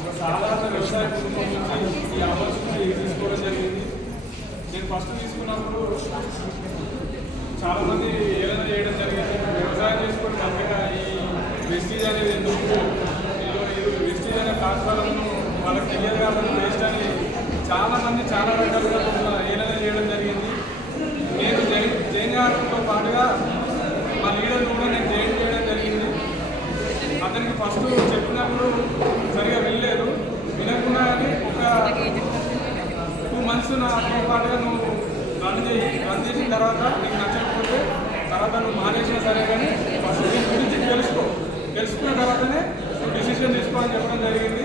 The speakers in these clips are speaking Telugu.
ఒక సాధారణ వ్యవసాయ కుటుంబం నుంచి ఈ ఆపర్చునిటీ తీసుకోవడం జరిగింది. నేను ఫస్ట్ తీసుకున్నప్పుడు చాలామంది ఏదైనా చేయడం జరిగింది. వ్యవసాయం చేసుకొని తప్పక ఈ వెస్టీజ్ అనేది ఎందుకు వెస్టీజ్ అనే ప్లాట్ఫామ్ను వాళ్ళకి తెలియదు కాబట్టి వేస్ట్ అని చాలామంది చాలా రకాలుగా ఏదైనా చేయడం జరిగింది. నేను జైన్ గారితో పాటుగా మా లీడర్ను కూడా నేను జైన్ చేయడం జరిగింది. అతనికి ఫస్ట్ చెప్పినప్పుడు సరిగా వెళ్ళలేదు, వినకుండా కానీ ఒక 2 months నాతో పాటుగా నువ్వు రన్ చేసిన తర్వాత నీకు నచ్చకపోతే తర్వాత నువ్వు మానేసినా సరే కానీ ఫస్ట్ దీని గురించి తెలుసుకున్న తర్వాతనే నువ్వు డిసిషన్ తీసుకోవాలని చెప్పడం జరిగింది.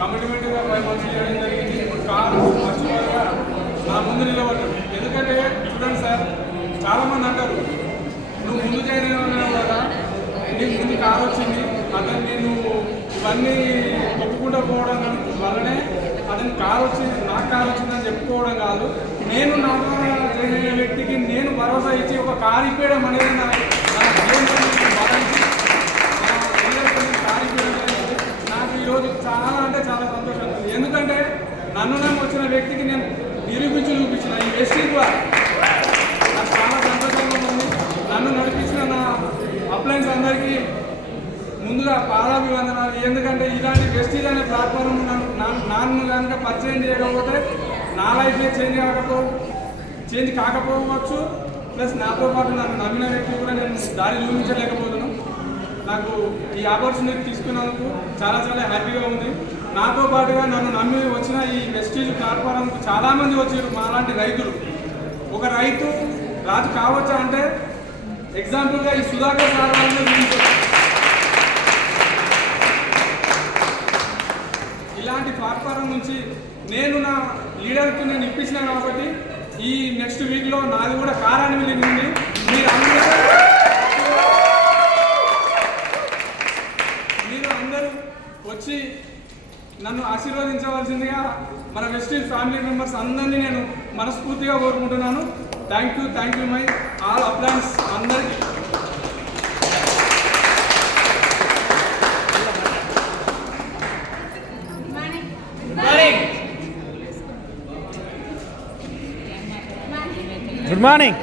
కమిట్మెంట్గా 5 months చేయడం జరిగింది. ఇప్పుడు కారు మర్చిపోగా నా ముందు నిలబడ్డాడు. ఎందుకంటే చూడండి సార్, చాలామంది అంటారు నువ్వు ముందు చేయడం కదా, నీకు ముందు కారు వచ్చింది, అతను నేను ఇవన్నీ ఒప్పుకుంటూ పోవడం వల్లనే అతనికి కారు వచ్చింది, నాకు కారు వచ్చిందని చెప్పుకోవడం కాదు. నేను నాకు చేసిన వ్యక్తికి నేను భరోసా ఇచ్చి ఒక కారు ఇప్పేయడం అనేది కారు ఇప్పేయడం అనేది నాకు ఈరోజు చాలా అంటే చాలా సంతోషం ఉంది. ఎందుకంటే నన్ను నమ్మి వచ్చిన వ్యక్తికి నేను చూపించిన ఈ వెస్టీ ద్వారా నాకు చాలా సంతోషంగా ఉంది. నన్ను నడిపించిన నా అప్లయన్స్ అందరికీ ముందుగా పాదాభివందనాలు. ఎందుకంటే ఇలాంటి వెస్టీజ్ అనే ప్లాట్ఫామ్ నన్ను కనుక పరిచయం చేయకపోతే నా లైఫ్లో చేంజ్ కాకపోవచ్చు. ప్లస్ నాతో పాటు నన్ను నమ్మిన వ్యక్తి కూడా నేను దారి చూపించలేకపోతున్నాను. నాకు ఈ ఆపర్చునిటీ తీసుకున్నందుకు చాలా చాలా హ్యాపీగా ఉంది. నాతో పాటుగా నన్ను నమ్మి వచ్చిన ఈ వెస్టీజ్ ప్లాట్ఫామ్కు చాలామంది వచ్చారు మాలాంటి రైతులు. ఒక రైతు రాజు కావచ్చా అంటే ఎగ్జాంపుల్గా ఈ సుధాకర్ సార్ ఇలాంటి ప్లాట్ఫారం నుంచి నేను నా లీడర్కి నేను ఇప్పించిన కాబట్టి ఈ నెక్స్ట్ వీక్లో నాది కూడా కారాన్ని మిలింగ్ ఉంది. మీరు అందరూ వచ్చి నన్ను ఆశీర్వదించవలసిందిగా మన వెస్టీజ్ ఫ్యామిలీ మెంబర్స్ అందరినీ నేను మనస్ఫూర్తిగా కోరుకుంటున్నాను. Thank you my all appliances అందరికీ. Good morning.